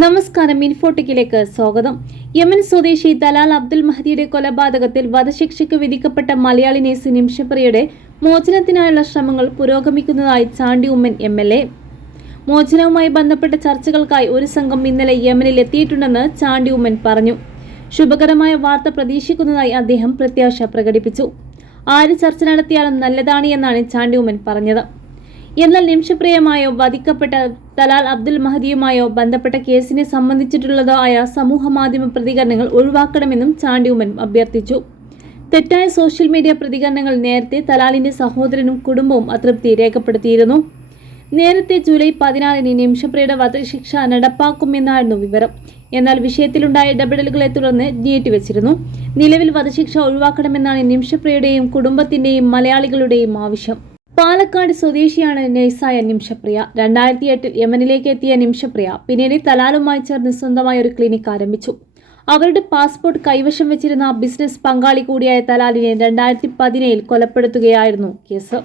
നമസ്കാരം. ഇൻഫോട്ടിക്കിലേക്ക് സ്വാഗതം. യമൻ സ്വദേശി തലാൽ അബ്ദുൽ മഹദിയുടെ കൊലപാതകത്തിൽ വധശിക്ഷയ്ക്ക് വിധിക്കപ്പെട്ട മലയാളി നേഴ്സ് നിമിഷപ്രിയയുടെ മോചനത്തിനായുള്ള ശ്രമങ്ങൾ പുരോഗമിക്കുന്നതായി ചാണ്ടി ഉമ്മൻ MLA. മോചനവുമായി ബന്ധപ്പെട്ട ചർച്ചകൾക്കായി ഒരു സംഘം ഇന്നലെ യമനിൽ എത്തിയിട്ടുണ്ടെന്ന് ചാണ്ടി ഉമ്മൻ പറഞ്ഞു. ശുഭകരമായ വാർത്ത പ്രതീക്ഷിക്കുന്നതായി അദ്ദേഹം പ്രത്യാശ പ്രകടിപ്പിച്ചു. ആര് ചർച്ച നടത്തിയാലും നല്ലതാണ് എന്നാണ് ചാണ്ടി ഉമ്മൻ പറഞ്ഞത്. എന്നാൽ നിമിഷപ്രിയമായോ വധിക്കപ്പെട്ട തലാൽ അബ്ദുൽ മഹദിയുമായോ ബന്ധപ്പെട്ട കേസിനെ സംബന്ധിച്ചിട്ടുള്ളതോ ആയ സമൂഹ മാധ്യമ പ്രതികരണങ്ങൾ ഒഴിവാക്കണമെന്നും ചാണ്ടി ഉമ്മൻ അഭ്യർത്ഥിച്ചു. തെറ്റായ സോഷ്യൽ മീഡിയ പ്രതികരണങ്ങൾ നേരത്തെ തലാലിന്റെ സഹോദരനും കുടുംബവും അതൃപ്തി രേഖപ്പെടുത്തിയിരുന്നു. നേരത്തെ ജൂലൈ 16 നിമിഷപ്രിയയുടെ വധശിക്ഷ നടപ്പാക്കുമെന്നായിരുന്നു വിവരം. എന്നാൽ വിഷയത്തിലുണ്ടായ ഇടപെടലുകളെ തുടർന്ന് നീട്ടിവെച്ചിരുന്നു. നിലവിൽ വധശിക്ഷ ഒഴിവാക്കണമെന്നാണ് നിമിഷപ്രിയയുടെയും കുടുംബത്തിന്റെയും മലയാളികളുടെയും ആവശ്യം. പാലക്കാട് സ്വദേശിയാണ് നഴ്സായ നിമിഷപ്രിയ. 2008 യമനിലേക്ക് എത്തിയ നിമിഷപ്രിയ പിന്നീട് തലാലുമായി ചേർന്ന് സ്വന്തമായ ഒരു ക്ലിനിക് ആരംഭിച്ചു. അവരുടെ പാസ്പോർട്ട് കൈവശം വെച്ചിരുന്ന ബിസിനസ് പങ്കാളി കൂടിയായ തലാലിനെ 2017 കൊലപ്പെടുത്തുകയായിരുന്നു കേസ്.